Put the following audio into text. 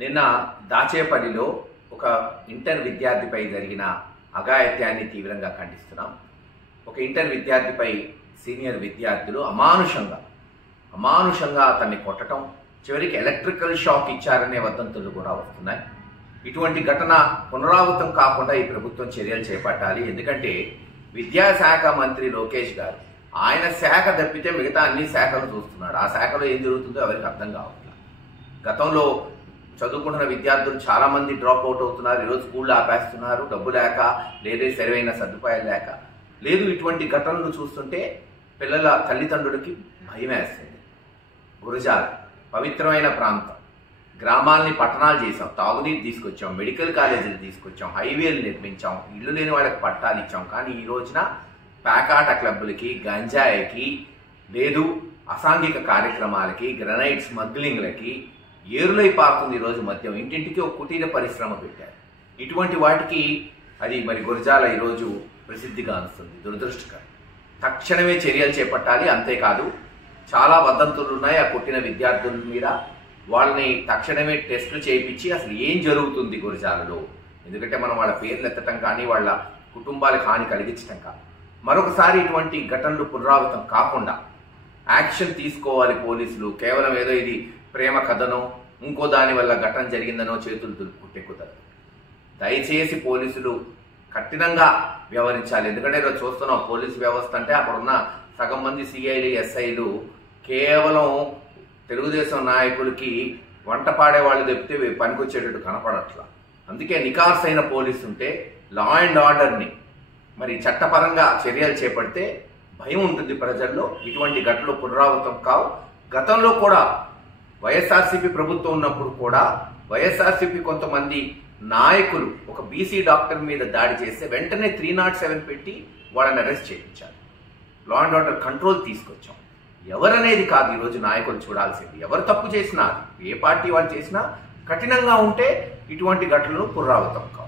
నిన్న దాచేపల్లిలో ఒక ఇంటర్ విద్యార్థిపై జరిగిన అఘాయిత్యాన్ని తీవ్రంగా ఖండిస్తున్నాం. ఒక ఇంటర్ విద్యార్థిపై సీనియర్ విద్యార్థులు అమానుషంగా అతన్ని కొట్టడం, చివరికి ఎలక్ట్రికల్ షాక్ ఇచ్చారనే వదంతులు కూడా వస్తున్నాయి. ఇటువంటి ఘటన పునరావృతం కాకుండా ఈ ప్రభుత్వం చర్యలు చేపట్టాలి. ఎందుకంటే విద్యాశాఖ మంత్రి లోకేష్ గారు ఆయన శాఖ తప్పితే మిగతా అన్ని శాఖలు చూస్తున్నాడు. ఆ శాఖలో ఏం జరుగుతుందో ఎవరికి అర్థం కావట్లేదు. గతంలో చదువుకుంటున్న విద్యార్థులు చాలా మంది డ్రాప్ అవుట్ అవుతున్నారు. ఈరోజు స్కూళ్ళు ఆపేస్తున్నారు, డబ్బు లేక, లేదా సరైన సదుపాయాలు లేక. లేదు, ఇటువంటి ఘటనలు చూస్తుంటే పిల్లల తల్లిదండ్రులకి భయం వేస్తుంది. గురజాల పవిత్రమైన ప్రాంతం, గ్రామాలని పట్టణాలు చేసాం, తాగునీరు తీసుకొచ్చాం, మెడికల్ కాలేజీలు తీసుకొచ్చాం, హైవేలు నిర్మించాం, ఇల్లు లేని వాళ్ళకి పట్టాలు ఇచ్చాం. కానీ ఈ రోజున పేకాట క్లబ్బులకి, గంజాయికి, లేదు అసాంఘిక కార్యక్రమాలకి, గ్రనైట్ స్మగ్లింగ్లకి ఏరులై పారుతుంది. ఈరోజు మద్యం ఇంటింటికి ఒక కుటీర పరిశ్రమ పెట్టారు. ఇటువంటి వాటికి అది మరి గురజాల ఈరోజు ప్రసిద్ధిగా అనుస్తుంది. దురదృష్టకరం. తక్షణమే చర్యలు చేపట్టాలి. అంతేకాదు, చాలా వదంతులు ఉన్నాయి ఆ కొట్టిన విద్యార్థుల మీద. వాళ్ళని తక్షణమే టెస్టులు చేయించి అసలు ఏం జరుగుతుంది గురజాలలో, ఎందుకంటే మనం వాళ్ళ పేర్లు ఎత్తటం కానీ వాళ్ళ కుటుంబాలకు హాని కలిగించటం కాదు. మరొకసారి ఇటువంటి ఘటనలు పునరావృతం కాకుండా యాక్షన్ తీసుకోవాలి పోలీసులు. కేవలం ఏదో ఇది ప్రేమ కథనో ఇంకో దాని వల్ల ఘటన జరిగిందనో చేతులు దులుపుకుంటే కుదరదు. దయచేసి పోలీసులు కఠినంగా వ్యవహరించాలి. ఎందుకంటే ఈరోజు చూస్తున్నాం పోలీసు వ్యవస్థ అంటే అక్కడున్న సగం మంది సిఐలు, ఎస్ఐలు కేవలం తెలుగుదేశం నాయకులకి వంట పాడే వాళ్ళు తప్పితే పనికొచ్చేటట్టు కనపడట్లా. అందుకే నికార్సైన పోలీసు ఉంటే లా అండ్ ఆర్డర్ని మరి చట్టపరంగా చర్యలు చేపడితే భయం ఉంటుంది ప్రజల్లో. ఇటువంటి ఘటనలు పునరావృతం కావు. గతంలో కూడా వైఎస్ఆర్సీపీ ప్రభుత్వం ఉన్నప్పుడు కూడా వైఎస్ఆర్సీపీ కొంతమంది నాయకులు ఒక బీసీ డాక్టర్ మీద దాడి చేస్తే వెంటనే 307 పెట్టి వాళ్ళని అరెస్ట్ చేయించారు. లా అండ్ ఆర్డర్ కంట్రోల్ తీసుకొచ్చాం. ఎవరనేది కాదు ఈరోజు నాయకులు చూడాల్సింది. ఎవరు తప్పు చేసినా, ఏ పార్టీ వాళ్ళు చేసినా కఠినంగా ఉంటే ఇటువంటి ఘటనలు పునరావృతం కావు.